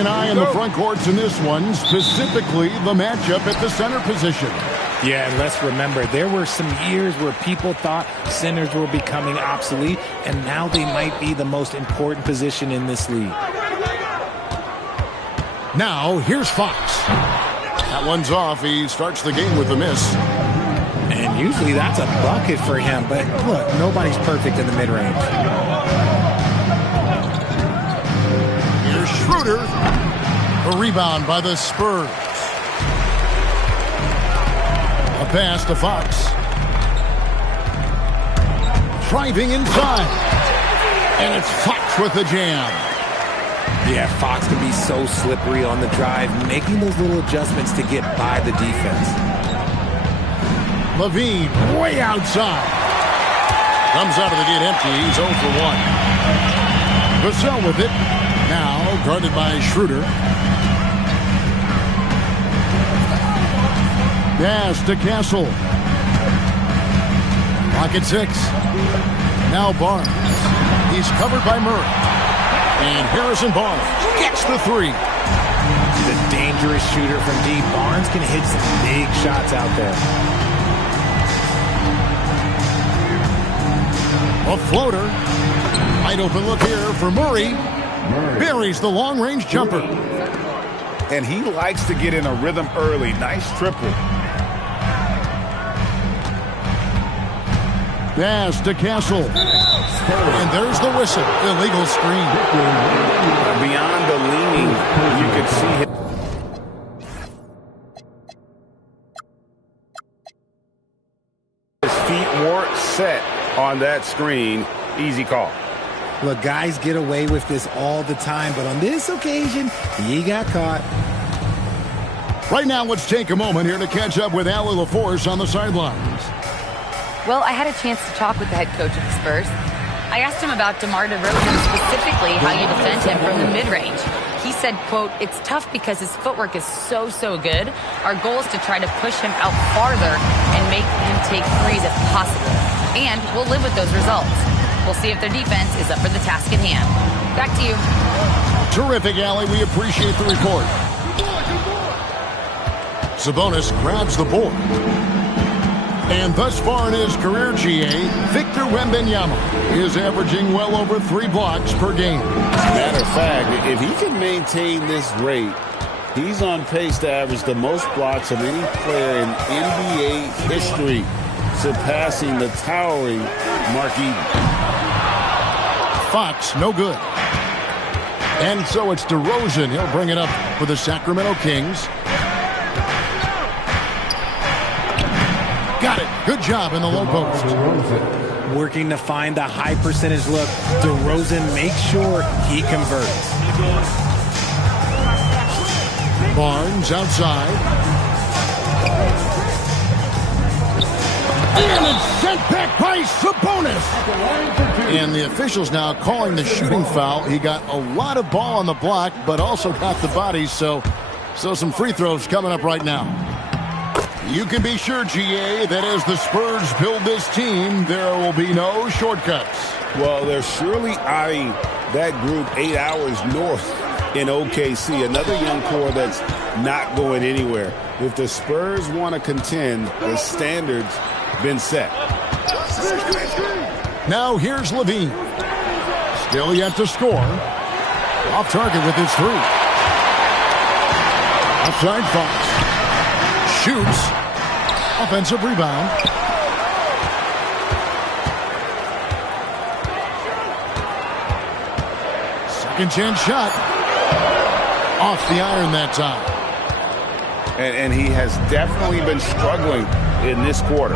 an eye on the front courts in this one, specifically the matchup at the center position. Yeah, and let's remember, there were some years where people thought centers were becoming obsolete, and now they might be the most important position in this league. Now, here's Fox. That one's off. He starts the game with a miss. And usually that's a bucket for him, but look, nobody's perfect in the mid-range. Here's Schroeder. A rebound by the Spurs. A pass to Fox. Driving inside. And it's Fox with the jam. Yeah, Fox can be so slippery on the drive, making those little adjustments to get by the defense. Levine way outside. Comes out of the gate empty. He's 0 for 1. Vassell with it. Now guarded by Schroeder. Pass to Castle. Clock at 6. Now Barnes. He's covered by Murray. And Harrison Barnes gets the 3. He's a dangerous shooter from deep. Barnes can hit some big shots out there. A floater. Wide open look here for Murray. Buries the long-range jumper. And he likes to get in a rhythm early. Nice triple. Pass to Castle. And there's the whistle. Illegal screen. Beyond the leaning, you could see him. His feet weren't set on that screen. Easy call. Look, guys get away with this all the time, but on this occasion, he got caught. Right now, let's take a moment here to catch up with Allie LaForce on the sidelines. Well, I had a chance to talk with the head coach of the Spurs. I asked him about DeMar DeRozan, specifically how you defend him from the mid-range. He said, quote, "It's tough because his footwork is so good. Our goal is to try to push him out farther and make him take threes if possible. And we'll live with those results. We'll see if their defense is up for the task at hand." Back to you. Terrific, Allie. We appreciate the report. Sabonis grabs the board. And thus far in his career, GA, Victor Wembanyama is averaging well over 3 blocks per game. As a matter of fact, if he can maintain this rate, he's on pace to average the most blocks of any player in NBA history, surpassing the towering Mark Eaton. Fox, no good. And so it's DeRozan. He'll bring it up for the Sacramento Kings. Got it. Good job in the low post. Working to find the high percentage look. DeRozan makes sure he converts. Barnes outside. And it's sent back by Sabonis. And the officials now calling the shooting foul. He got a lot of ball on the block, but also got the body. So some free throws coming up right now. You can be sure, GA, that as the Spurs build this team, there will be no shortcuts. Well, they're surely eyeing that group 8 hours north in OKC. Another young core that's not going anywhere. If the Spurs want to contend, the standard's been set. Now here's Levine. Still yet to score. Off target with his 3. Outside Fox. Shoots. Offensive rebound. Second chance shot. Off the iron that time. And he has definitely been struggling in this quarter.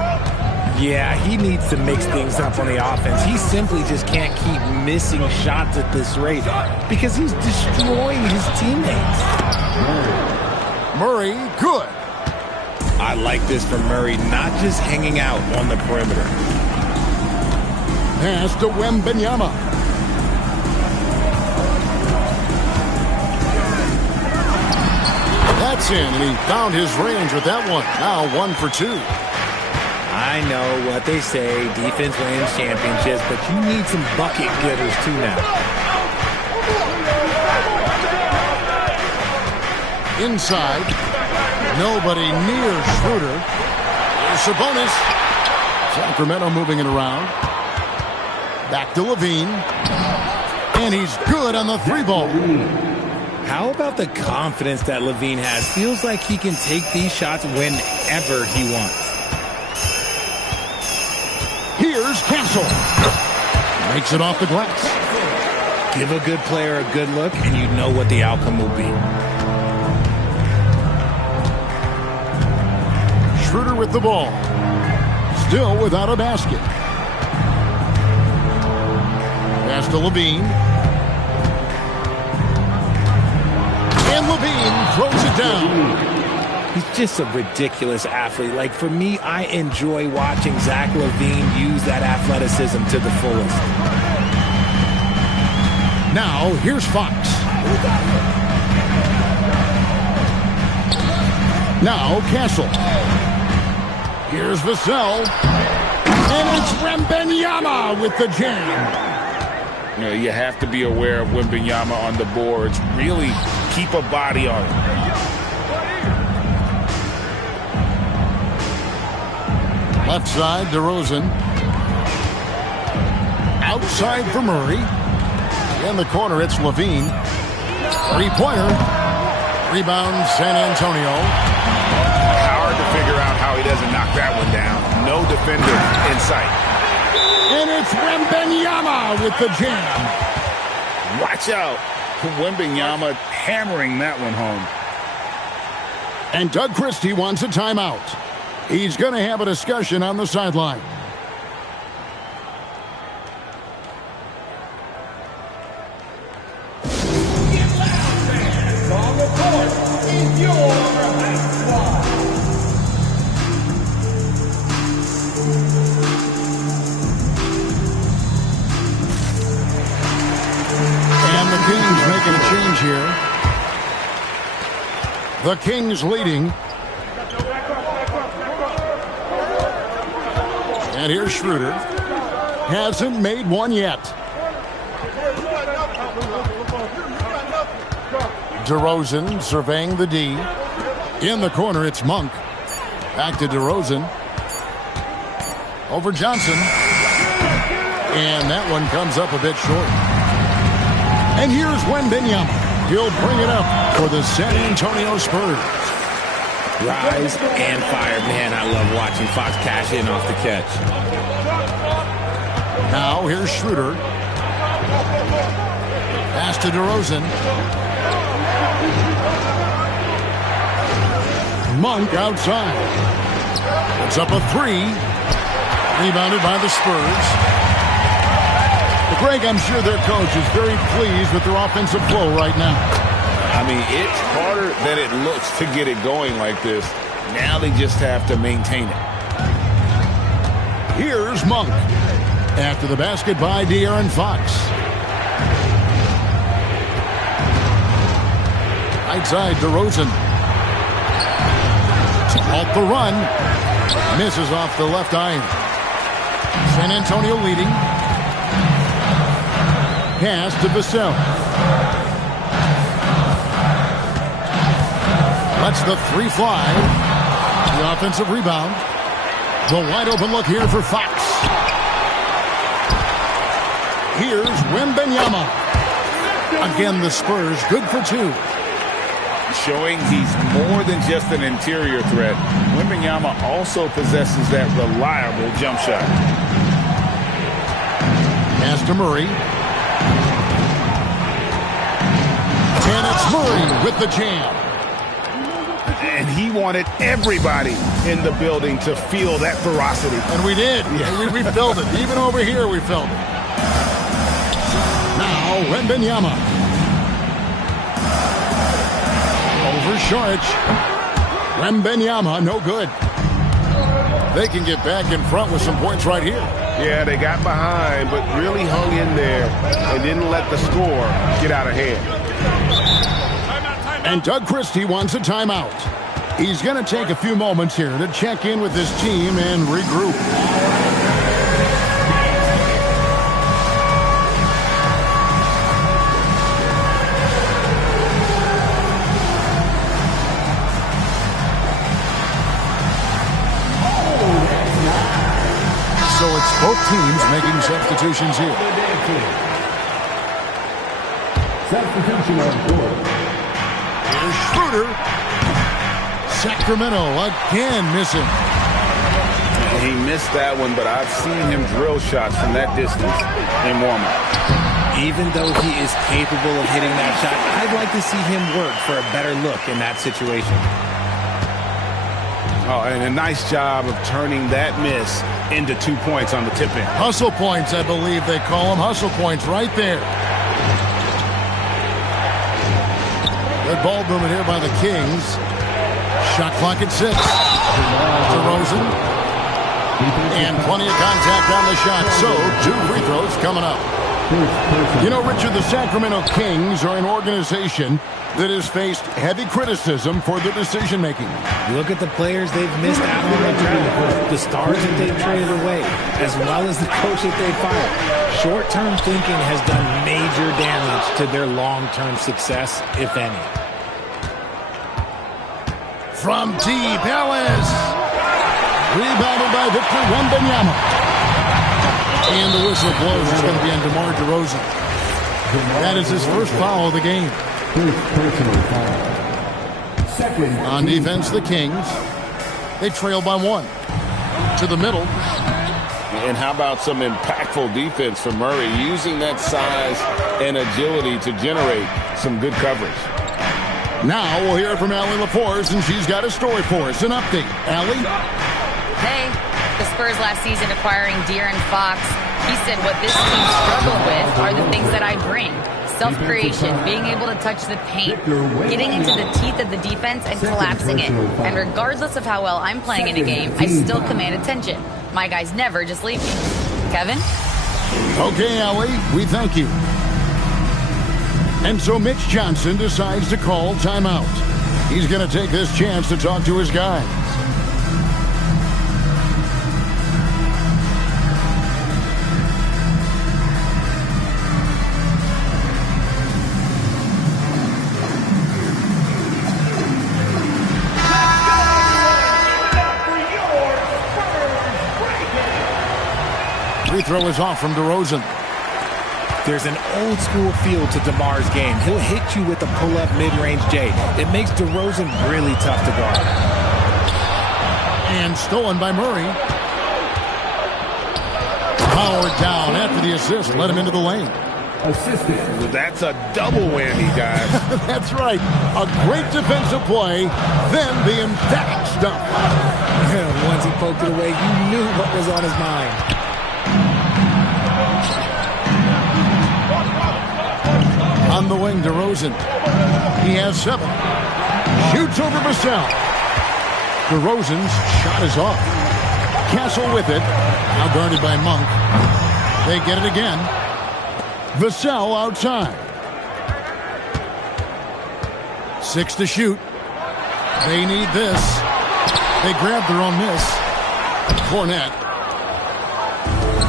Yeah, he needs to mix things up on the offense. He simply just can't keep missing shots at this rate because he's destroying his teammates. Murray, good. I like this from Murray, not just hanging out on the perimeter. Pass to Wembanyama. That's in, and he found his range with that one. Now 1 for 2. I know what they say, defense wins championships, but you need some bucket getters too now. Inside. Nobody near Schroeder. Here's Sabonis. Sacramento moving it around. Back to Levine. And he's good on the three ball. How about the confidence that Levine has? Feels like he can take these shots whenever he wants. Here's Castle. Makes it off the glass. Give a good player a good look, and you know what the outcome will be. Schroeder with the ball. Still without a basket. Pass to Levine. And Levine throws it down. He's just a ridiculous athlete. Like, for me, I enjoy watching Zach LaVine use that athleticism to the fullest. Now, here's Fox. Now, Castle. Here's Vassell. And it's Wembanyama with the jam. You know, you have to be aware of Wembanyama on the boards. Really keep a body on it. Left side, DeRozan. Outside for Murray. In the corner, it's Levine. Three-pointer. Rebound, San Antonio. Hard to figure out how he doesn't knock that one down. No defender in sight. And it's Wembanyama with the jam. Watch out. Wembanyama hammering that one home. And Doug Christie wants a timeout. He's going to have a discussion on the sideline. Making a change here. The Kings leading. And here's Schroeder. Hasn't made one yet. DeRozan surveying the D. In the corner, it's Monk. Back to DeRozan. Over Johnson. And that one comes up a bit short. And here's Wembanyama. He'll bring it up for the San Antonio Spurs. Rise and fire. Man, I love watching Fox cash in off the catch. Now here's Schroeder. Pass to DeRozan. Monk outside. Puts up a three. Rebounded by the Spurs. Greg, I'm sure their coach is very pleased with their offensive flow right now. I mean, it's harder than it looks to get it going like this. Now they just have to maintain it. Here's Monk. After the basket by De'Aaron Fox. Right side, DeRozan. Off the run. Misses off the left iron. San Antonio leading. Pass to Vassell. Lets the three fly. The offensive rebound. The wide open look here for Fox. Here's Wembanyama. Again, the Spurs good for two. Showing he's more than just an interior threat. Wembanyama also possesses that reliable jump shot. Pass to Murray. And it's Murray with the jam. And he wanted everybody in the building to feel that ferocity. And we did. Yeah. We felt it. Even over here, we felt it. Now, Wembanyama. Over Saric. Wembanyama, no good. They can get back in front with some points right here. Yeah, they got behind, but really hung in there and didn't let the score get out of hand. And Doug Christie wants a timeout. He's going to take a few moments here to check in with his team and regroup. Both teams making substitutions here. Substitution on board. Here's Schroeder. Sacramento again missing. He missed that one, but I've seen him drill shots from that distance in warm-up. Even though he is capable of hitting that shot, I'd like to see him work for a better look in that situation. Oh, and a nice job of turning that miss into 2 points on the tip-in. Hustle points, I believe they call them. Hustle points right there. Good ball movement here by the Kings. Shot clock at 6. DeRozan. And plenty of contact on the shot. So, 2 free throws coming up. You know, Richard, the Sacramento Kings are an organization that has faced heavy criticism for their decision-making. Look at the players they've missed out on the draft, the stars that they've traded away, as well as the coach that they fired. Short-term thinking has done major damage to their long-term success, if any. From deep, Ellis. Rebounded by Victor Wembanyama. And the whistle blows. It's going to be on DeMar DeRozan. That is his first foul of the game. On defense, the Kings. They trail by 1. To the middle. And how about some impactful defense from Murray, using that size and agility to generate some good coverage. Now we'll hear from Allie LaForce, and she's got a story for us. An update. Allie? Hey, the Spurs last season acquiring De'Aaron Fox. He said what this team struggled with are the things that I bring. Self-creation, being able to touch the paint, getting into the teeth of the defense and collapsing it. And regardless of how well I'm playing in a game, I still command attention. My guys never just leave me. Kevin? Okay, Allie, we thank you. And so Mitch Johnson decides to call timeout. He's going to take this chance to talk to his guys. Free throw is off from DeRozan. There's an old-school feel to DeMar's game. He'll hit you with a pull-up mid-range J. It makes DeRozan really tough to guard. And stolen by Murray. Powered down after the assist. Let him into the lane. Well, that's a double whammy, guys. That's right. A great defensive play, then the emphatic stop. Once he poked it away, you knew what was on his mind. On the wing, DeRozan. He has 7. Shoots over Vassell. DeRozan's shot is off. Castle with it. Now guarded by Monk. They get it again. Vassell outside. 6 to shoot. They need this. They grabbed their own miss. Cornette.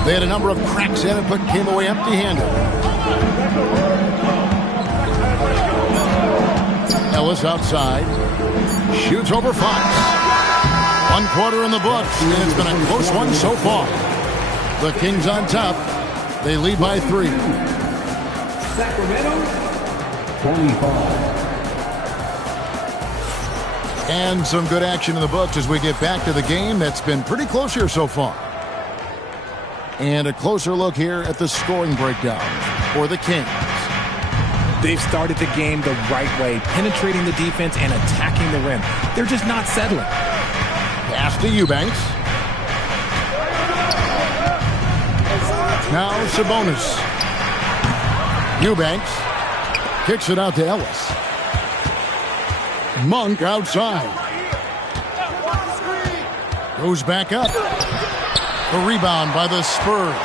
They had a number of cracks in it, but came away empty-handed. Ellis outside. Shoots over Fox. 1 quarter in the books, and it's been a close one so far. The Kings on top. They lead by 3. Sacramento, 25. And some good action in the books as we get back to the game that's been pretty close here so far. And a closer look here at the scoring breakdown for the Kings. They've started the game the right way, penetrating the defense and attacking the rim. They're just not settling. Pass to Eubanks. Now Sabonis. Eubanks kicks it out to Ellis. Monk outside. Goes back up. The rebound by the Spurs.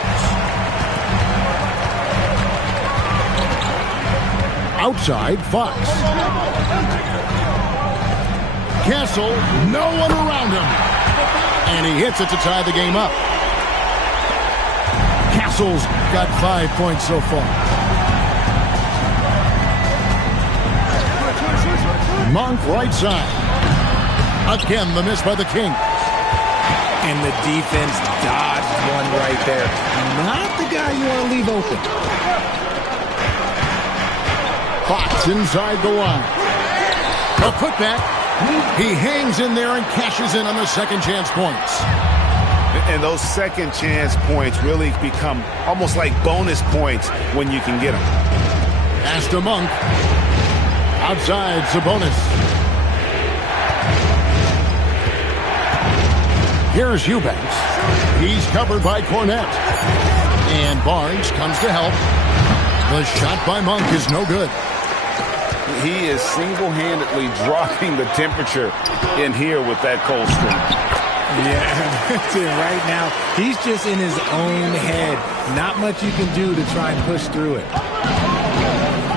Outside, Fox. Castle, no one around him. And he hits it to tie the game up. Castle's got 5 points so far. Monk right side. Again, the miss by the Kings. And the defense dodged one right there. Not the guy you want to leave open. Fox inside the line. A putback. He hangs in there and cashes in on the second chance points. And those second chance points really become almost like bonus points when you can get them. Pass to Monk. Outside, Sabonis. Here's Eubanks. He's covered by Cornette. And Barnes comes to help. The shot by Monk is no good. He is single-handedly dropping the temperature in here with that cold streak. Yeah, that's it right now. He's just in his own head. Not much you can do to try and push through it.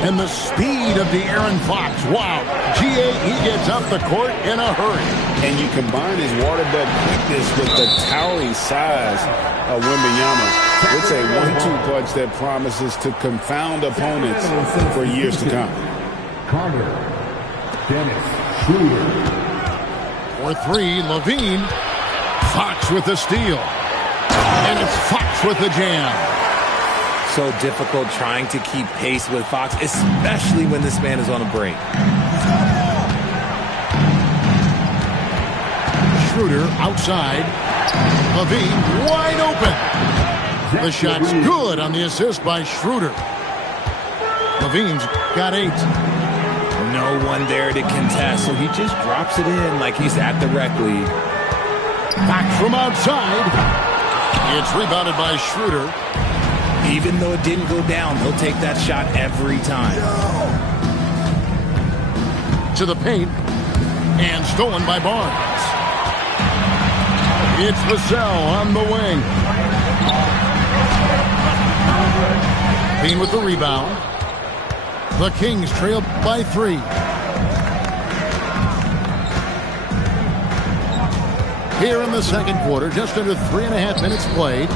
And the speed of De'Aaron Fox. Wow. He gets up the court in a hurry. And you combine his waterbed quickness with the towering size of Wembanyama. It's a 1-2 punch that promises to confound opponents for years to come. Carter. Dennis Schroeder. For three, Levine. Fox with the steal. And it's Fox with the jam. So difficult trying to keep pace with Fox, especially when this man is on a break. Schroeder outside. Levine wide open. The shot's good on the assist by Schroeder. Levine's got 8. No one there to contest, so he just drops it in like he's at the rec league. Back from outside. It's rebounded by Schroeder. Even though it didn't go down, he'll take that shot every time. To the paint. And stolen by Barnes. It's Vassell on the wing. Bean with the rebound. The Kings trail by 3. Here in the second quarter, just under 3.5 minutes played.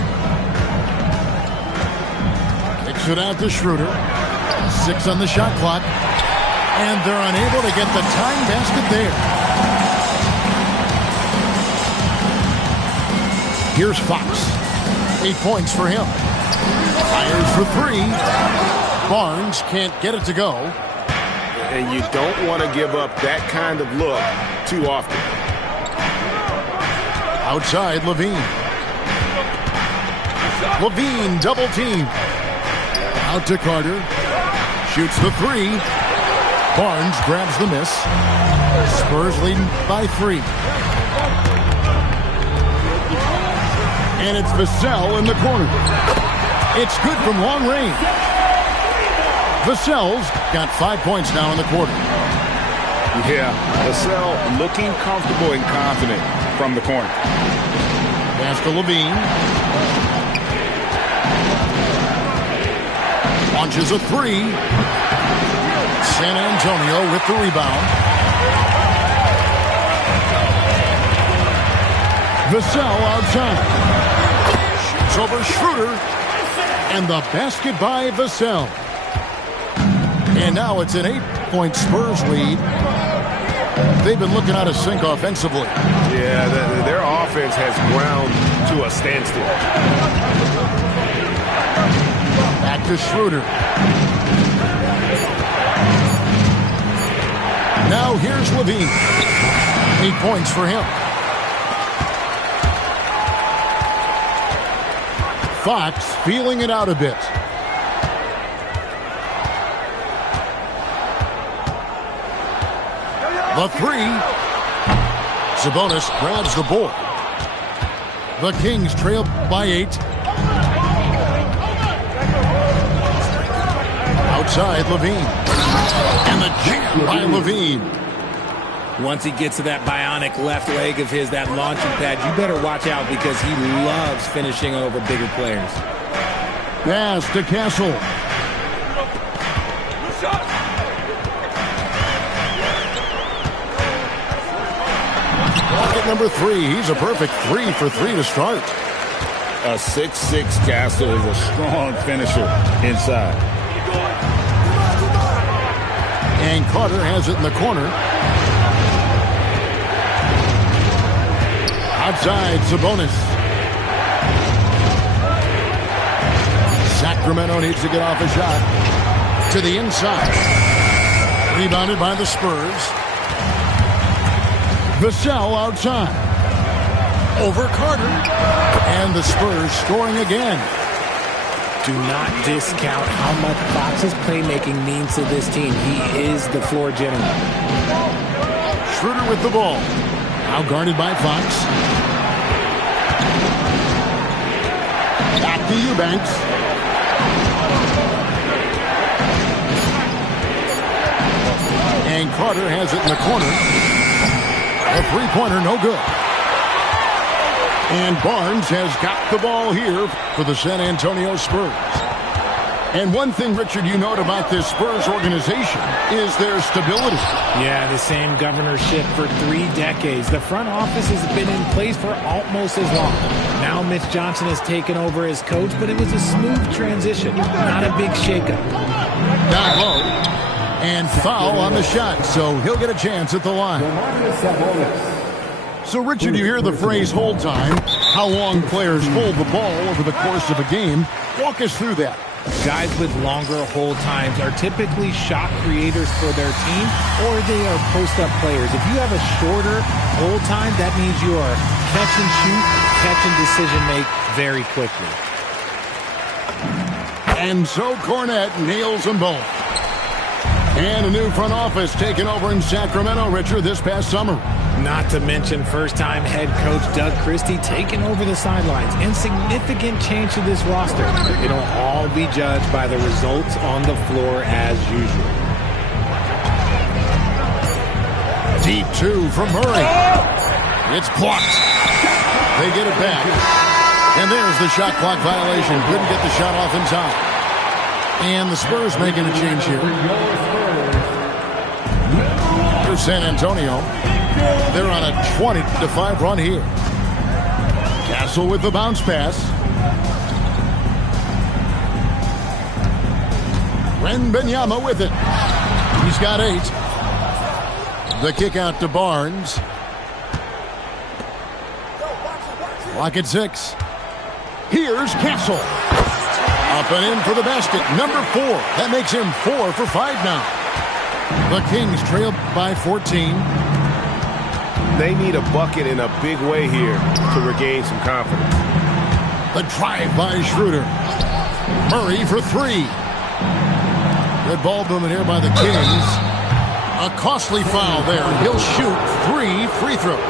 Kicks it out to Schroeder. 6 on the shot clock. And they're unable to get the tying basket there. Here's Fox. 8 points for him. Fires for 3. Barnes can't get it to go. And you don't want to give up that kind of look too often. Outside, Levine. Levine double team. Out to Carter. Shoots the 3. Barnes grabs the miss. Spurs leading by 3. And it's Vassell in the corner. It's good from long range. Vassell's got 5 points now in the quarter. Yeah, Vassell looking comfortable and confident from the corner. Pass to Levine. Launches a 3. San Antonio with the rebound. Vassell outside. Shoots over Schroeder. And the basket by Vassell. And now it's an 8-point Spurs lead. They've been looking out of sync offensively. Yeah, their offense has ground to a standstill. Back to Schroeder. Now here's Levine. 8 points for him. Fox feeling it out a bit. The 3. Sabonis grabs the board. The Kings trail by 8. Outside, Levine. And the jam by Levine. Once he gets to that bionic left leg of his, that launching pad, you better watch out because he loves finishing over bigger players. Pass to Castle. Bucket number 3. He's a perfect 3 for 3 to start. A 6'6" Castle is a strong finisher inside. And Carter has it in the corner. Outside, Sabonis. Sacramento needs to get off a shot. To the inside. Rebounded by the Spurs. Vassell outside. Over Carter. And the Spurs scoring again. Do not discount how much Fox's playmaking means to this team. He is the floor general. Schroeder with the ball. Now guarded by Fox. Back to Eubanks. And Carter has it in the corner. A three-pointer, no good. And Barnes has got the ball here for the San Antonio Spurs. And one thing, Richard, you note about this Spurs organization is their stability. Yeah, the same governorship for 3 decades. The front office has been in place for almost as long. Now Mitch Johnson has taken over as coach, but it was a smooth transition, not a big shakeup. Down low. And foul on the shot, so he'll get a chance at the line. So, Richard, you hear the phrase hold time, how long players hold the ball over the course of a game. Walk us through that. Guys with longer hold times are typically shot creators for their team, or they are post-up players. If you have a shorter hold time, that means you are catch and shoot, catch and decision make very quickly. And so Cornette nails them both. And a new front office taken over in Sacramento, Richard, this past summer. Not to mention first-time head coach Doug Christie taking over the sidelines. And significant change to this roster. It'll all be judged by the results on the floor as usual. Deep 2 from Murray. It's blocked. They get it back. And there's the shot clock violation. Couldn't get the shot off in time. And the Spurs making a change here. Here's San Antonio. They're on a 20-5 run here. Castle with the bounce pass. Wembanyama with it. He's got 8. The kick out to Barnes. Clock at 6. Here's Castle. Up and in for the basket. Number 4. That makes him 4 for 5 now. The Kings trail by 14. They need a bucket in a big way here to regain some confidence. The drive by Schroeder. Murray for 3. Good ball movement here by the Kings. A costly foul there. He'll shoot 3 free throws.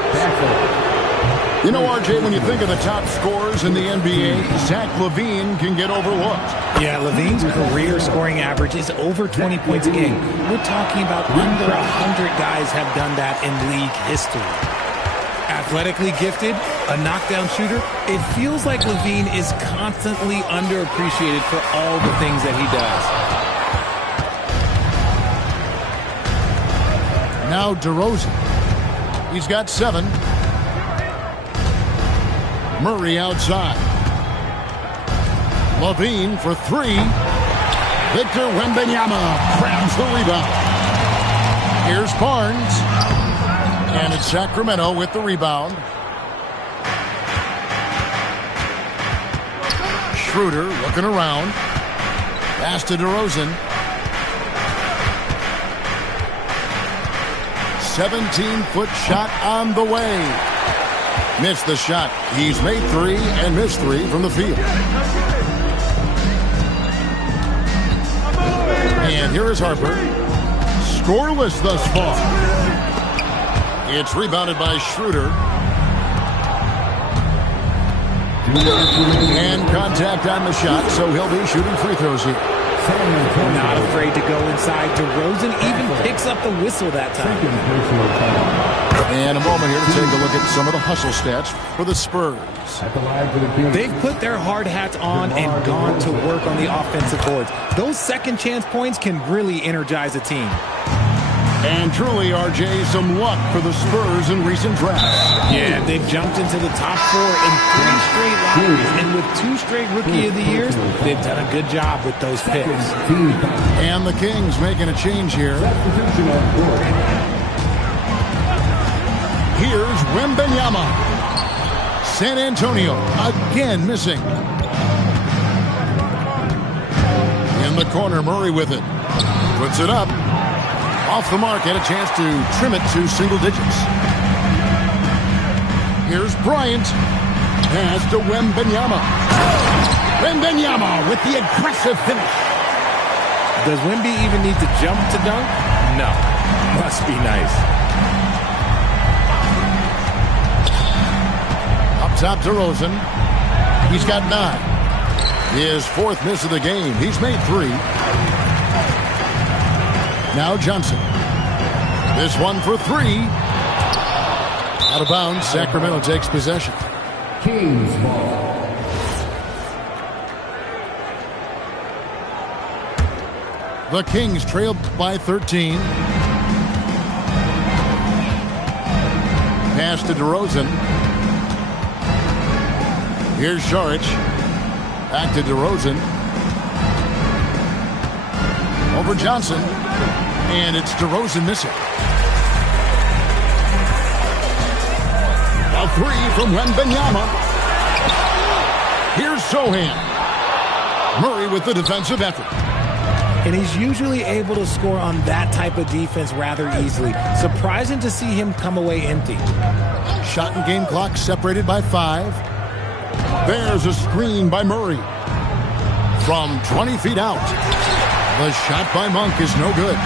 You know, RJ, when you think of the top scorers in the NBA, Zach LaVine can get overlooked. Yeah, LaVine's career scoring average is over 20 points a game. We're talking about under 100 guys have done that in league history. Athletically gifted, a knockdown shooter, it feels like LaVine is constantly underappreciated for all the things that he does. Now DeRozan. He's got 7. Murray outside. LaVine for 3. Victor Wembanyama grabs the rebound. Here's Barnes. And it's Sacramento with the rebound. Schroeder looking around. Pass to DeRozan. 17-foot shot on the way. Missed the shot. He's made 3 and missed 3 from the field. And here is Harper. Scoreless thus far. It's rebounded by Schroeder. And contact on the shot, so he'll be shooting free throws here. Not afraid to go inside. DeRozan even picks up the whistle that time. And a moment here to take a look at some of the hustle stats for the Spurs. They've put their hard hats on and gone to work on the offensive boards. Those second chance points can really energize a team. And truly, RJ, some luck for the Spurs in recent drafts. Yeah, they've jumped into the top 4 in 3 straight lotteries. And with 2 straight Rookie of the Years, they've done a good job with those picks. And the Kings making a change here. Here's Wembanyama. San Antonio again missing. In the corner, Murray with it. Puts it up. Off the mark, and a chance to trim it to single digits. Here's Bryant. Pass to Wembanyama. Wembanyama with the aggressive finish. Does Wemby even need to jump to dunk? No. Must be nice. Up top to Rosen. He's got 9. His 4th miss of the game. He's made 3. Now Johnson. This one for 3. Out of bounds. Sacramento takes possession. Kings ball. The Kings trail by 13. Pass to DeRozan. Here's Saric. Back to DeRozan. Over Johnson. And it's DeRozan missing. A 3 from Wembanyama. Here's Sohan. Murray with the defensive effort. And he's usually able to score on that type of defense rather easily. Surprising to see him come away empty. Shot and game clock separated by 5. There's a screen by Murray. From 20 feet out. The shot by Monk is no good.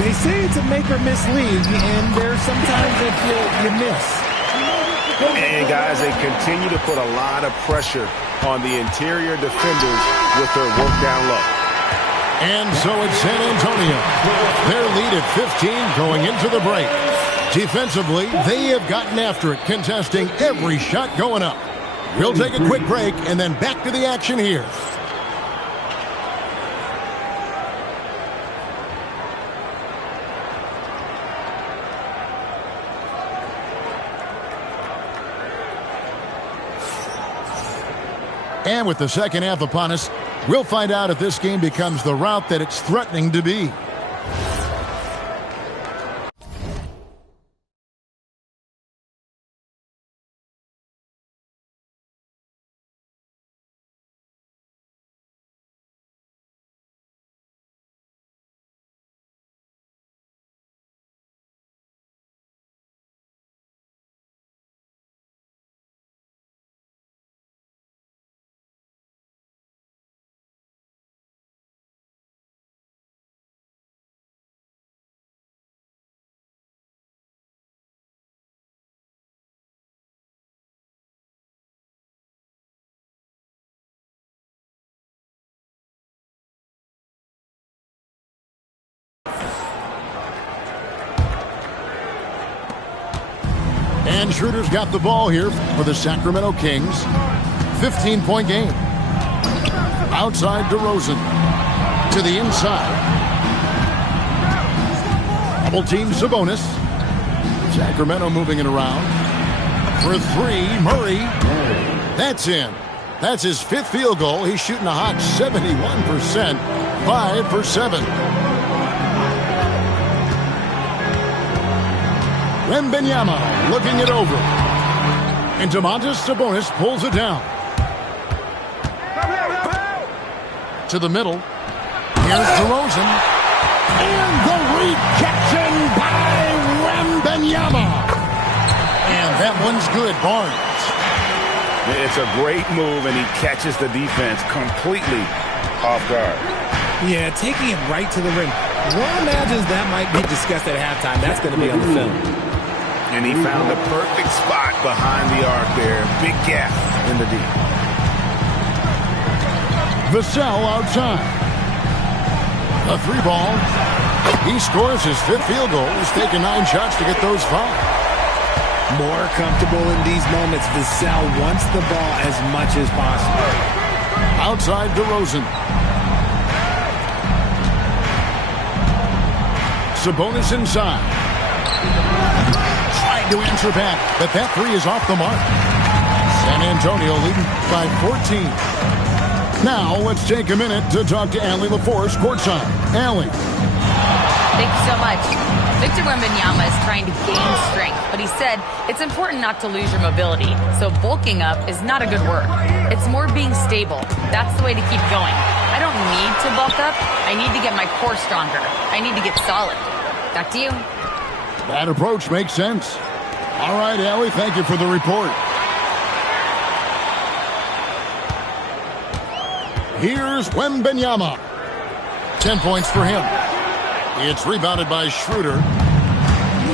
They say it's a make or miss league, and there's sometimes that you miss. And guys, they continue to put a lot of pressure on the interior defenders with their work down low. And so it's San Antonio. Their lead at 15 going into the break. Defensively, they have gotten after it, contesting every shot going up. We'll take a quick break and then back to the action here. And with the second half upon us, we'll find out if this game becomes the rout that it's threatening to be. And Schroeder's got the ball here for the Sacramento Kings. 15-point game. Outside DeRozan. To the inside. Double team Sabonis. Sacramento moving it around. For 3, Murray. That's in. That's his 5th field goal. He's shooting a hot 71%. 5 for 7. Wembanyama looking it over. And Domantas Sabonis pulls it down. To the middle. Here's DeRozan. And the rejection by Wembanyama. And that one's good, Barnes. It's a great move, and he catches the defense completely off guard. Yeah, taking it right to the rim. One imagines that might be discussed at halftime. That's going to be on the film. And he found the perfect spot behind the arc there. Big gap in the D. Vassell outside. A 3-ball. He scores his 5th field goal. He's taken 9 shots to get those 5. More comfortable in these moments. Vassell wants the ball as much as possible. Outside DeRozan. Sabonis inside. Trying to answer back, but that 3 is off the mark. San Antonio leading by 14. Now let's take a minute to talk to Allie LaForce courtside. Allie. Thank you so much. Victor Wembanyama is trying to gain strength, but he said it's important not to lose your mobility, so bulking up is not a good word. It's more being stable. That's the way to keep going. I don't need to bulk up. I need to get my core stronger. I need to get solid. Back to you. That approach makes sense. All right, Allie, thank you for the report. Here's Wembanyama. 10 points for him. It's rebounded by Schroeder.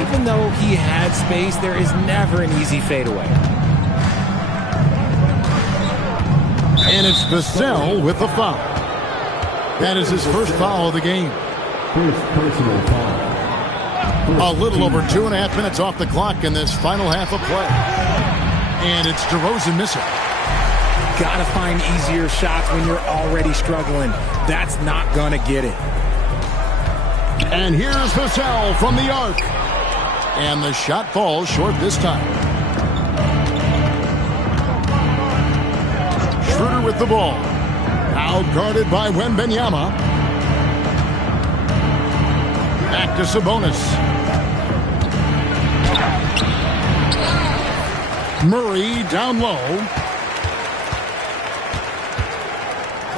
Even though he had space, there is never an easy fadeaway. And it's Vassell with the foul. That is his first foul of the game. First personal foul. A little over 2.5 minutes off the clock in this final half of play. And it's DeRozan missing. Gotta find easier shots when you're already struggling. That's not gonna get it. And here's Vassell from the arc. And the shot falls short this time. Schroeder with the ball. Out guarded by Wembanyama. Back to Sabonis. Murray down low.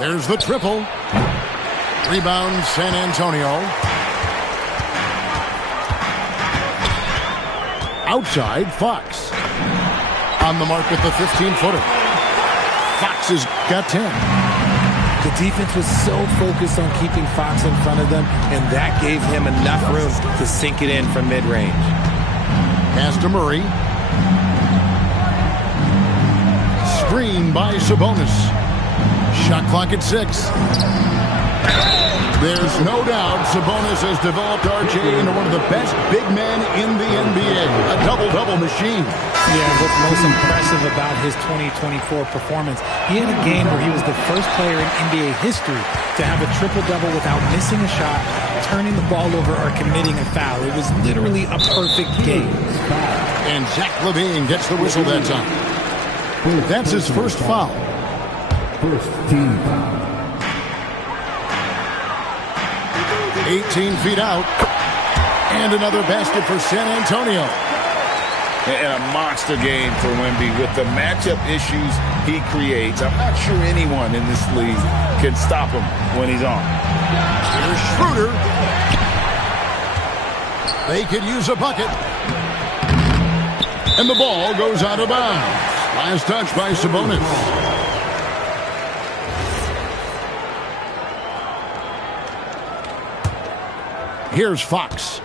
There's the triple. Rebound San Antonio. Outside, Fox. On the mark with the 15-footer. Fox has got 10. The defense was so focused on keeping Fox in front of them, and that gave him enough room to sink it in from mid-range. Pass to Murray. Screen by Sabonis. Shot clock at 6. There's no doubt Sabonis has developed RJ into one of the best big men in the NBA. A double-double machine. Yeah, what's most impressive about his 2024 performance, he had a game where he was the first player in NBA history to have a triple-double without missing a shot, turning the ball over, or committing a foul. It was literally a perfect game. And Zach LaVine gets the whistle that time. That's his first foul. First team foul. 18 feet out. And another basket for San Antonio. And a monster game for Wemby with the matchup issues he creates. I'm not sure anyone in this league can stop him when he's on. Here's Schroeder. They could use a bucket. And the ball goes out of bounds. Last touch by Sabonis. Here's Fox.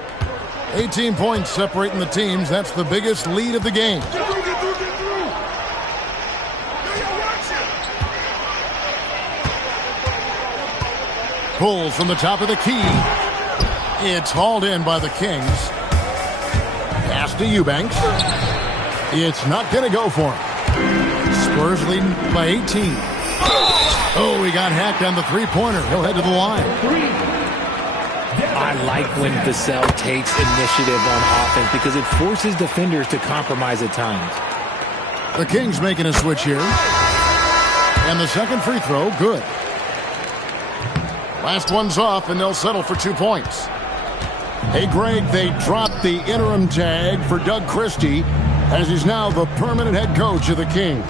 18 points separating the teams. That's the biggest lead of the game. Pulls from the top of the key. It's hauled in by the Kings. Pass to Eubanks. It's not going to go for him. Spurs leading by 18. Oh, he got hacked on the three-pointer. He'll head to the line. I like when Vassell takes initiative on offense because it forces defenders to compromise at times. The Kings making a switch here. And the second free throw, good. Last one's off, and they'll settle for 2 points. Hey, Greg, they dropped the interim tag for Doug Christie as he's now the permanent head coach of the Kings.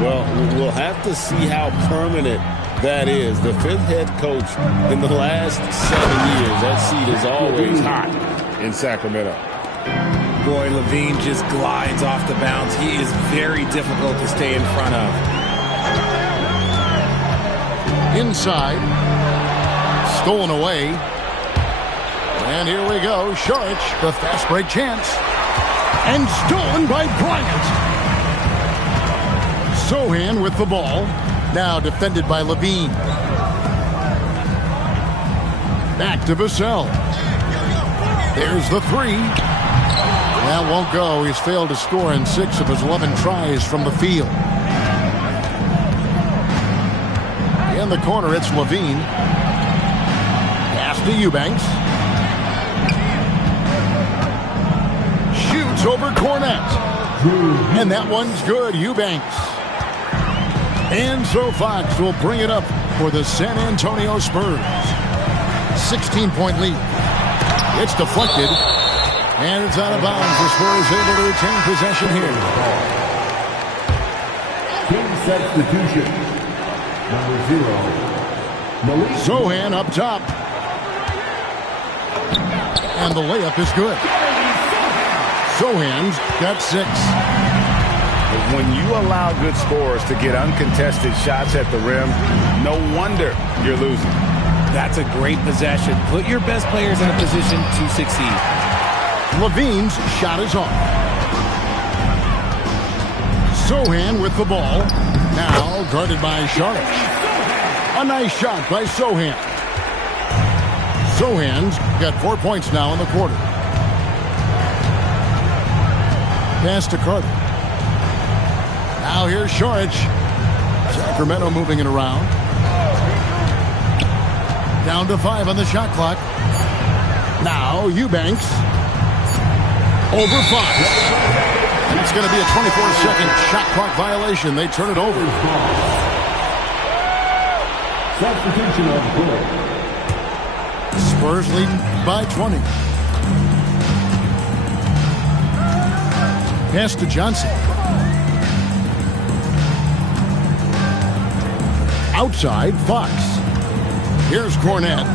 Well, we'll have to see how permanent that is. The fifth head coach in the last 7 years. That seat is always hot in Sacramento. Boy, LaVine just glides off the bounce. He is very difficult to stay in front of. Inside. Stolen away. And here we go. Saric, the fast break chance. And stolen by Bryant. Sohan with the ball. Now defended by LaVine. Back to Vassell. There's the three. That won't go. He's failed to score in 6 of his 11 tries from the field. In the corner, it's LaVine. Pass to Eubanks. Shoots over Cornette. And that one's good. Eubanks. And so Fox will bring it up for the San Antonio Spurs. 16-point lead. It's deflected. And it's out of bounds. The Spurs able to retain possession here. Team substitution. Number 0. Malik. Sohan up top. And the layup is good. Sohan's got 6. When you allow good scorers to get uncontested shots at the rim, no wonder you're losing. That's a great possession. Put your best players in a position to succeed. Levine's shot is off. Sohan with the ball. Now guarded by Saric. A nice shot by Sohan. Sohan's got 4 points now in the quarter. Pass to Carter. Now here's Saric. Sacramento moving it around. Down to 5 on the shot clock. Now Eubanks. Over 5. And it's going to be a 24-second shot clock violation. They turn it over. Substitution of goal. Spurs lead by 20. Pass to Johnson. Outside, Fox. Here's Cornette.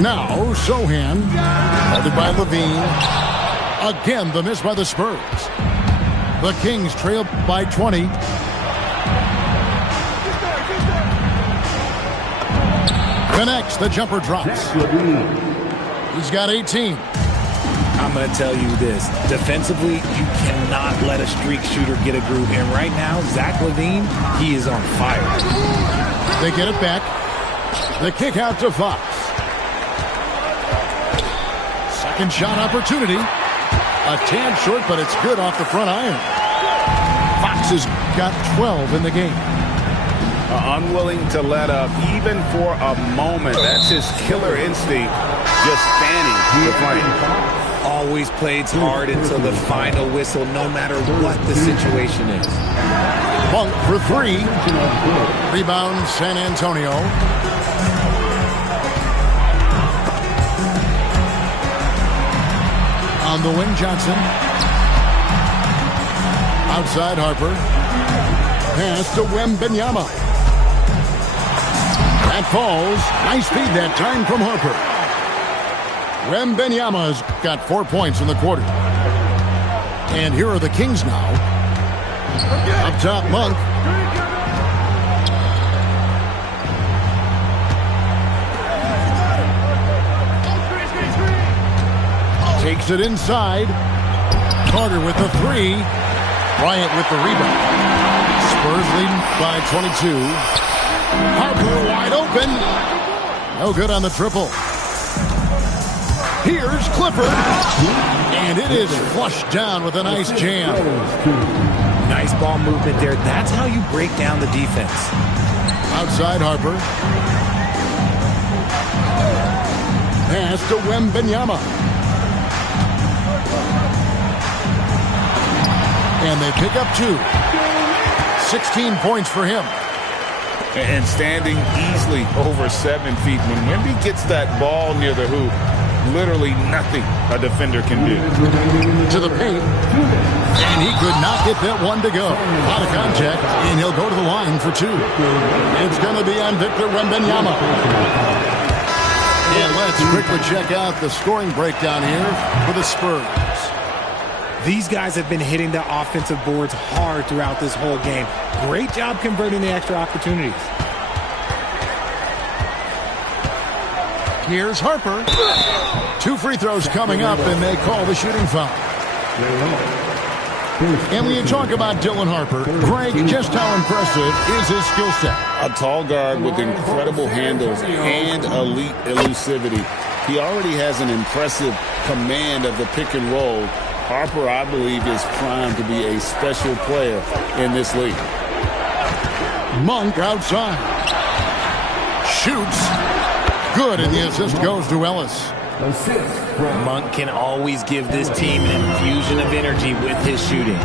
Now, Sohan. Guarded by Levine. Again, the miss by the Spurs. The Kings trail by 20. Connects, the jumper drops. He's got 18. I'm going to tell you this. Defensively, you cannot let a streak shooter get a groove. And right now, Zach LaVine, he is on fire. They get it back. The kick out to Fox. Second shot opportunity. A tad short, but it's good off the front iron. Fox has got 12 in the game. Unwilling to let up even for a moment. That's his killer instinct, just fanning the flame. Always plays hard until the final whistle, no matter what the situation is. Monk for 3. Rebound San Antonio. On the wing, Johnson. Outside, Harper. Pass to Wembanyama. That falls. Nice feed that time from Harper. Wembanyama's got 4 points in the quarter. And here are the Kings now. Up top, Monk. Takes it inside. Carter with the 3. Bryant with the rebound. Spurs leading by 22. Harper wide open. No good on the triple. Here's Clifford. And it is flushed down with a nice jam. Nice ball movement there. That's how you break down the defense. Outside Harper. Pass to Wembanyama. And they pick up 2. 16 points for him. And standing easily over 7 feet. When Wemby gets that ball near the hoop, literally nothing a defender can do. To the paint. And he could not get that one to go. Out of contact, and he'll go to the line for 2. It's going to be on Victor Wembanyama. And let's quickly check out the scoring breakdown here for the Spurs. These guys have been hitting the offensive boards hard throughout this whole game. Great job converting the extra opportunities. Here's Harper. 2 free throws coming up, and they call the shooting foul. And when you talk about Dylan Harper, Greg, just how impressive is his skill set? A tall guard with incredible handles and elite elusivity. He already has an impressive command of the pick and roll. Harper, I believe, is primed to be a special player in this league. Monk outside. Shoots. Good, and the assist goes to Ellis. Monk can always give this team an infusion of energy with his shooting.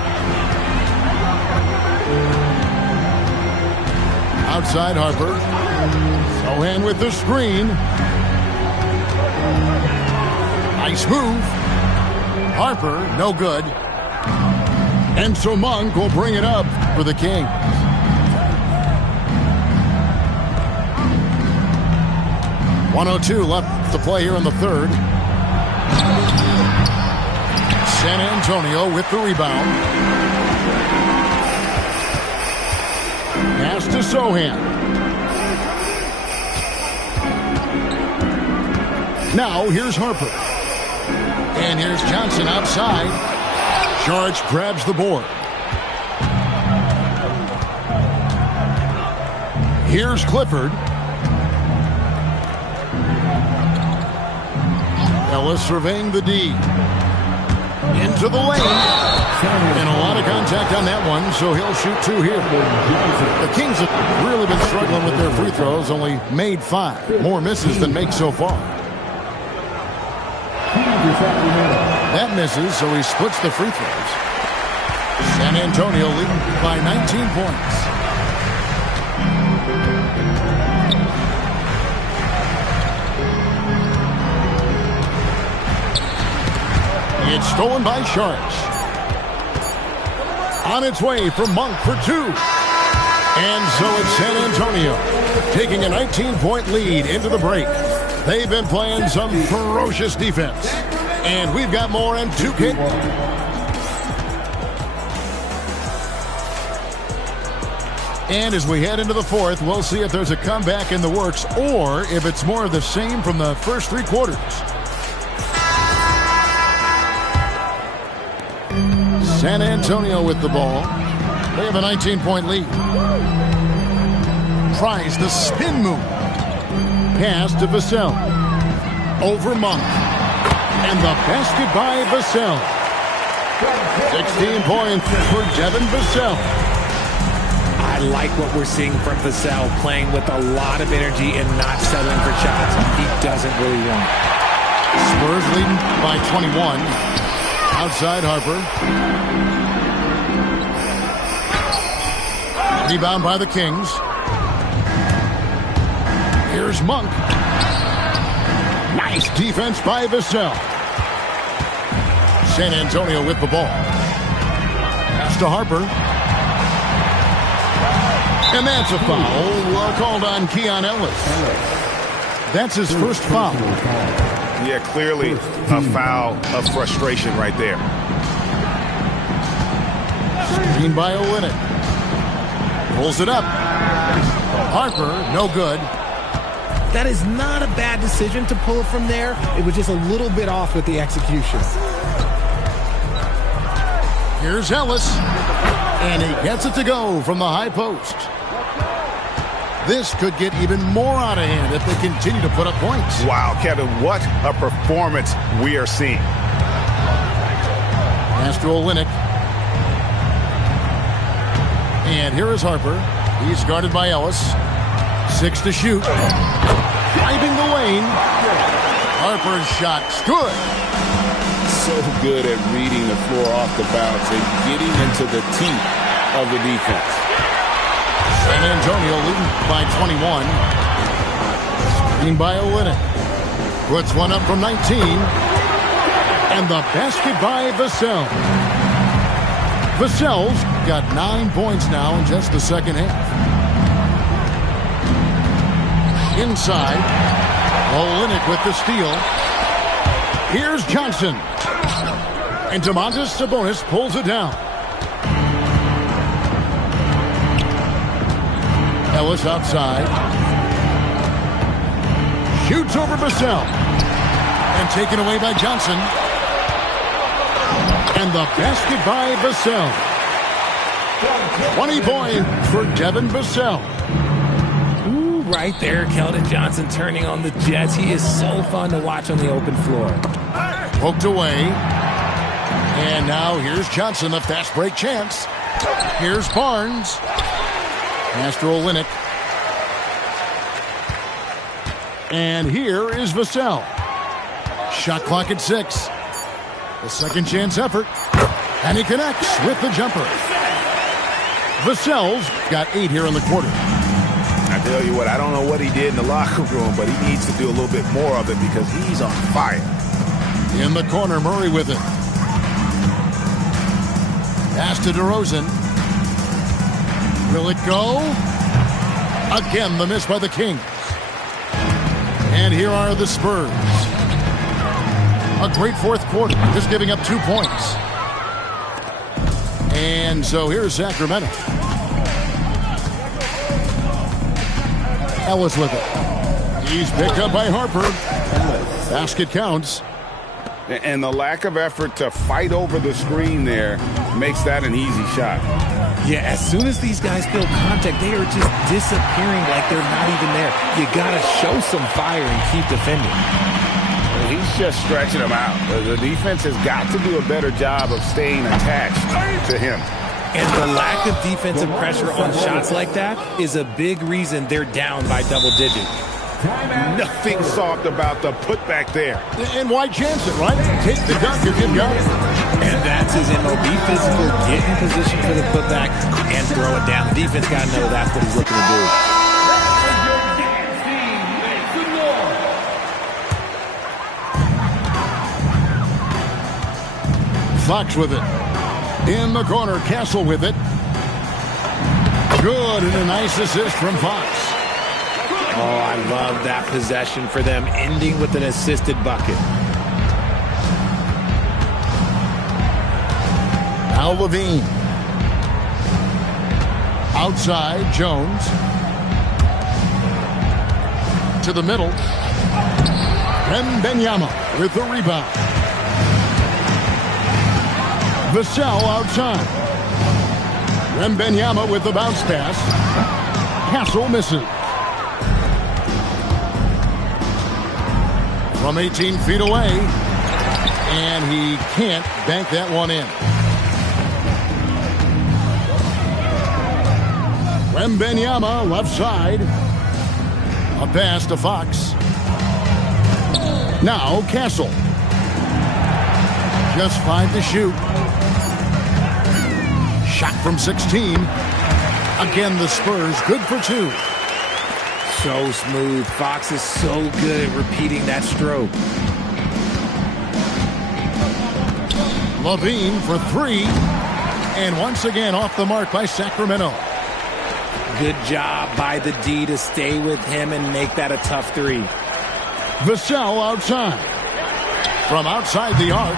Outside Harper. Sohan with the screen. Nice move. Harper, no good. And so Monk will bring it up for the Kings. .102 left to play here in the third. San Antonio with the rebound. Pass to Sohan. Now here's Harper. And here's Johnson outside. George grabs the board. Here's Clifford. Ellis surveying the D. Into the lane. And a lot of contact on that one, so he'll shoot 2 here. The Kings have really been struggling with their free throws, only made 5. More misses than makes so far. That misses, so he splits the free throws. San Antonio leading by 19 points. It's stolen by Sharks. On its way from Monk for 2. And so it's San Antonio taking a 19-point lead into the break. They've been playing some ferocious defense. And we've got more in 2K. And as we head into the fourth, we'll see if there's a comeback in the works or if it's more of the same from the first 3 quarters. San Antonio with the ball. They have a 19-point lead. Tries the spin move. Pass to Vassell. Over Monk. And the basket by Vassell. 16 points for Devin Vassell. I like what we're seeing from Vassell, playing with a lot of energy and not settling for shots he doesn't really want. Spurs leading by 21. Outside Harper. Rebound by the Kings. Here's Monk. Nice defense by Vassell. San Antonio with the ball. Pass to Harper. And that's a foul called on Keon Ellis. That's his first foul. Yeah, clearly a foul of frustration right there. Screen by Olynyk. Pulls it up. Harper, no good. That is not a bad decision to pull it from there. It was just a little bit off with the execution. Here's Ellis. And he gets it to go from the high post. This could get even more out of hand if they continue to put up points. Wow, Kevin, what a performance we are seeing. Pass to Olynyk. And here is Harper. He's guarded by Ellis. 6 to shoot. Driving the lane. Harper's shot's good. So good at reading the floor off the bounce and getting into the teeth of the defense. San Antonio leading by 21. Screen by Olynyk. Puts one up from 19. And the basket by Vassell. Vassell's got 9 points now in just the second half. Inside. Olynyk with the steal. Here's Johnson. And Domantas Sabonis pulls it down. Ellis outside. Shoots over Vassell. And taken away by Johnson. And the basket by Vassell. 20 points for Devin Vassell. Ooh, right there, Keldon Johnson turning on the Jets. He is so fun to watch on the open floor. Poked away. And now here's Johnson, a fast break chance. Here's Barnes. Pass to Olynyk. And here is Vassell. Shot clock at 6. The second chance effort. And he connects with the jumper. Vassell's got 8 here in the quarter. I tell you what, I don't know what he did in the locker room, but he needs to do a little bit more of it because he's on fire. In the corner, Murray with it. Pass to DeRozan. Will it go? Again, the miss by the Kings. And here are the Spurs. A great fourth quarter, just giving up 2 points. And so here's Sacramento. Ellis with it. He's picked up by Harper. Basket counts. And the lack of effort to fight over the screen there makes that an easy shot. Yeah, as soon as these guys feel contact, they are just disappearing like they're not even there. You got to show some fire and keep defending. He's just stretching them out. The defense has got to do a better job of staying attached to him. And the lack of defensive pressure on shots like that is a big reason they're down by double digits. Nothing soft about the putback there. And why chance it, right? Take the dunk and get going. And that's his MO. Be physical, get in position for the putback, and throw it down. The defense got to know that's what he's looking to do. Fox with it. In the corner, Castle with it. Good, and a nice assist from Fox. Oh, I love that possession for them, ending with an assisted bucket. Now Levine. Outside, Jones. To the middle. Wembanyama with the rebound. Vassell outside. Wembanyama with the bounce pass. Castle misses. From 18 feet away. And he can't bank that one in. Wembanyama left side. A pass to Fox. Now Castle. Just 5 to shoot. Shot from 16. Again, the Spurs good for 2. So smooth. Fox is so good at repeating that stroke. Levine for 3. And once again off the mark by Sacramento. Good job by the D to stay with him and make that a tough 3. Vassell outside. From outside the arc,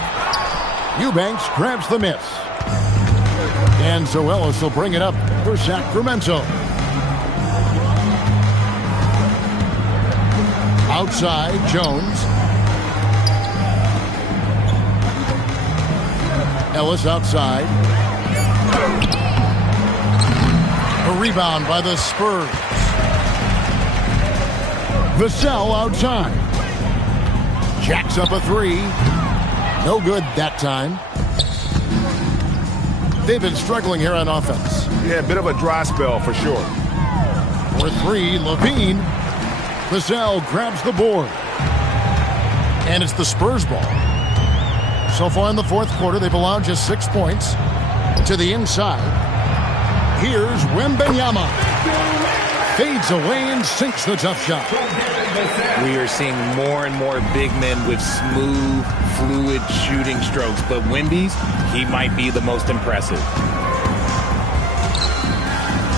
Eubanks grabs the miss. And so Ellis will bring it up for Sacramento. Outside, Jones. Ellis outside. A rebound by the Spurs. Vassell outside. Jacks up a 3. No good that time. They've been struggling here on offense. Yeah, a bit of a dry spell for sure. For 3, Levine. Vassell grabs the board. And it's the Spurs ball. So far in the fourth quarter, they've allowed just 6 points. To the inside. Here's Wembanyama. Fades away and sinks the tough shot. We are seeing more and more big men with smooth, fluid shooting strokes. But Wemby's, he might be the most impressive.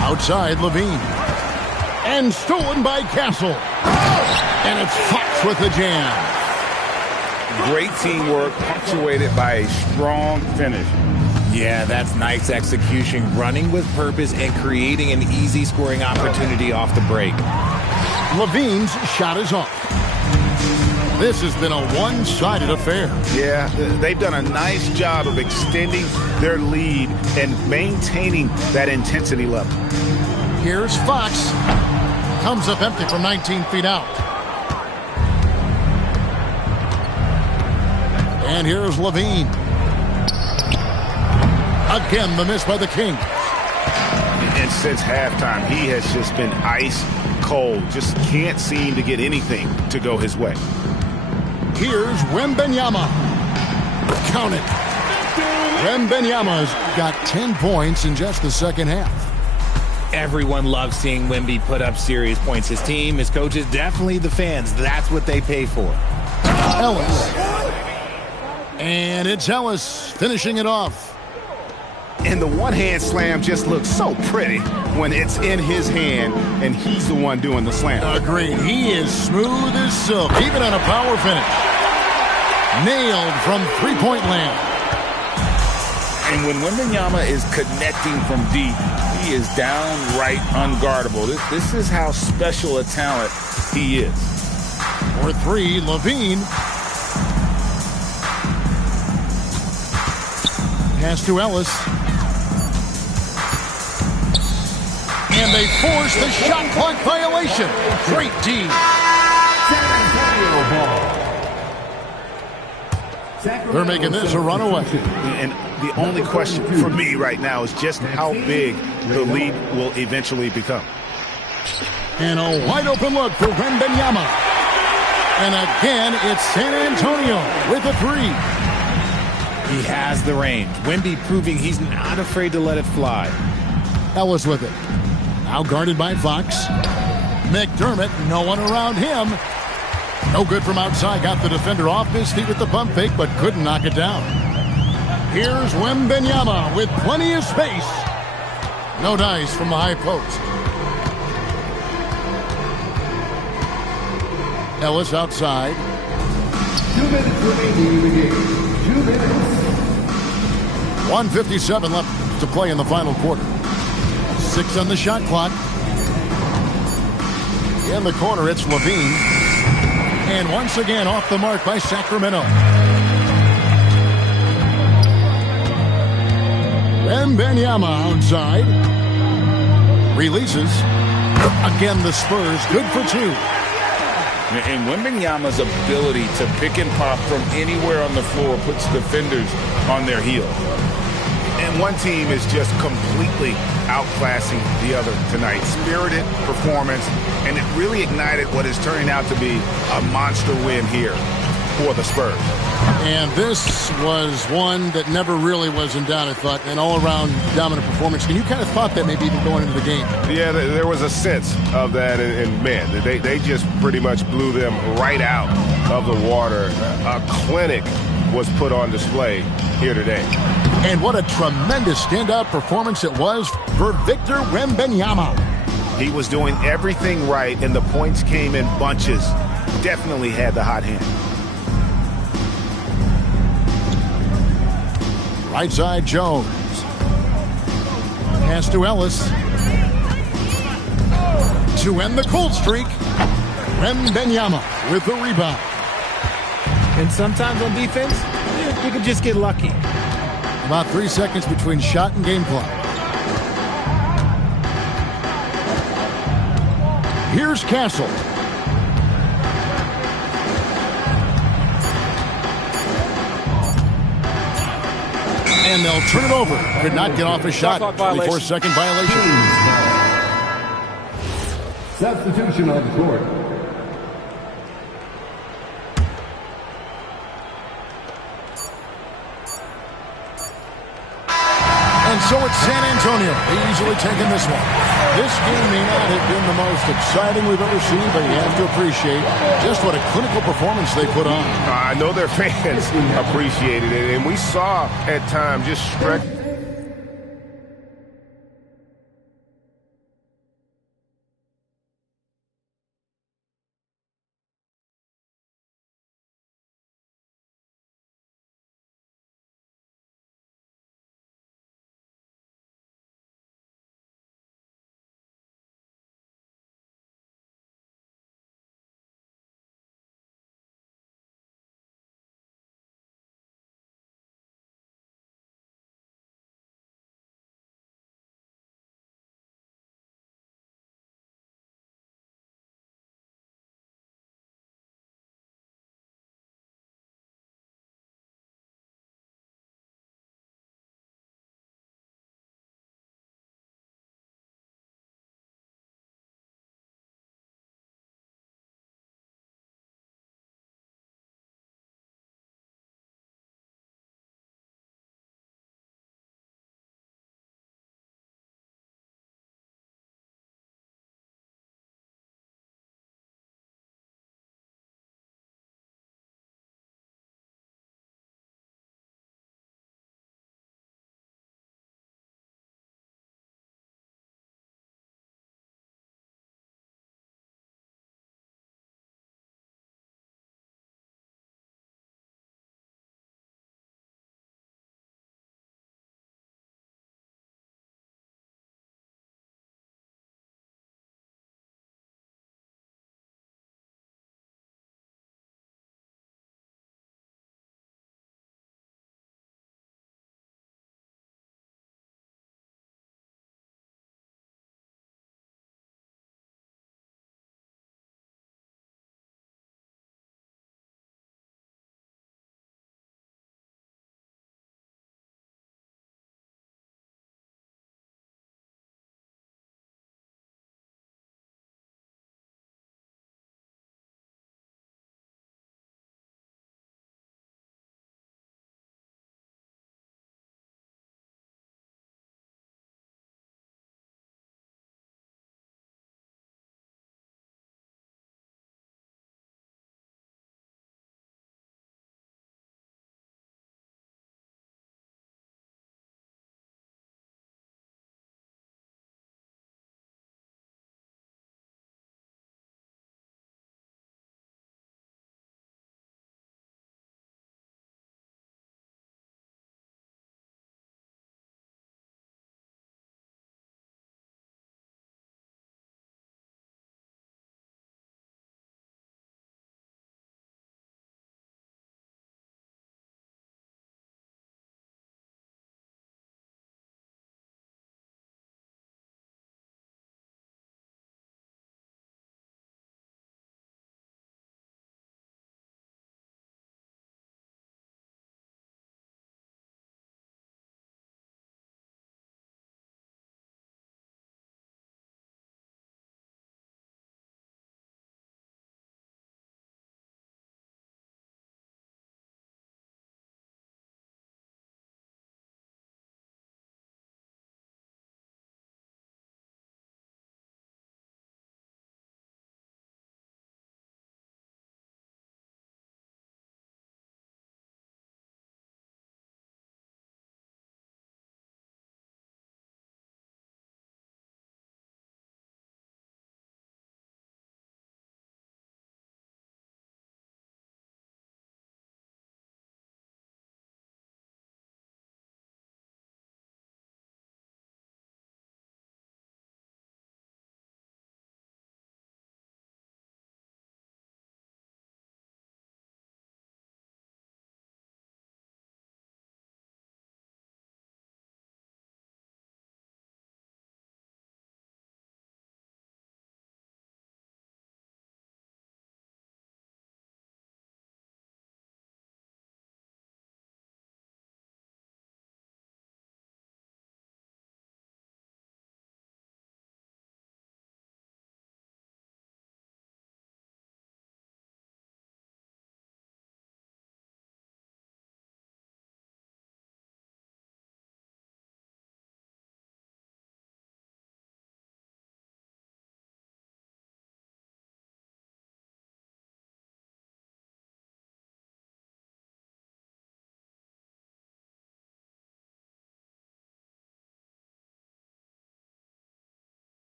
Outside, Levine. And stolen by Castle. And it's Fox with the jam. Great teamwork, punctuated by a strong finish. Yeah, that's nice execution, running with purpose and creating an easy scoring opportunity off the break. Levine's shot is off. This has been a one-sided affair. Yeah, they've done a nice job of extending their lead and maintaining that intensity level. Here's Fox. Comes up empty from 19 feet out. And here's Levine. Again, the miss by the Kings. And since halftime, he has just been ice cold. Just can't seem to get anything to go his way. Here's Wembanyama. Count it. Wembanyama's got 10 points in just the second half. Everyone loves seeing Wemby put up serious points. His team, his coaches, definitely the fans. That's what they pay for. Ellis. And it's Ellis finishing it off. And the one-hand slam just looks so pretty when it's in his hand and he's the one doing the slam. Agreed. He is smooth as silk, even on a power finish. Nailed from three-point land. And when Wembanyama is connecting from deep, he is downright unguardable. This is how special a talent he is. For three, Levine. Pass to Ellis. And they force the shot clock violation. Great D. They're making this a runaway. And the only question for me right now is just how big the lead will eventually become. And a wide open look for Wembanyama. And again, it's San Antonio with a three. He has the range. Wemby proving he's not afraid to let it fly. Ellis with it. Now guarded by Fox. McDermott, no one around him. No good from outside. Got the defender off his feet with the pump fake, but couldn't knock it down. Here's Wembanyama with plenty of space. No dice from the high post. Ellis outside. 2 minutes remaining in the game. 2 minutes. 1:57 left to play in the final quarter. 6 on the shot clock. In the corner, it's Levine. And once again, off the mark by Sacramento. Wembanyama outside. Releases. Again, the Spurs good for two. And Wembanyama's ability to pick and pop from anywhere on the floor puts defenders on their heels. And one team is just completely outclassing the other tonight. Spirited performance, and it really ignited what is turning out to be a monster win here for the Spurs. And this was one that never really was in doubt, I thought, an all-around dominant performance. And you kind of thought that maybe even going into the game. Yeah, there was a sense of that, and man, they just pretty much blew them right out of the water. A clinic was put on display here today. And what a tremendous standout performance it was for Victor Wembanyama. He was doing everything right, and the points came in bunches. Definitely had the hot hand. Right side, Jones. Pass to Ellis. To end the cold streak, Wembanyama with the rebound. And sometimes on defense, you can just get lucky. About 3 seconds between shot and game clock. Here's Castle. And they'll turn it over. Could not get off a shot. 24-second violation. Substitution on the court. And so it's San Antonio easily taking this one. This game may not have been the most exciting we've ever seen, but you have to appreciate just what a clinical performance they put on. I know their fans appreciated it, and we saw at times just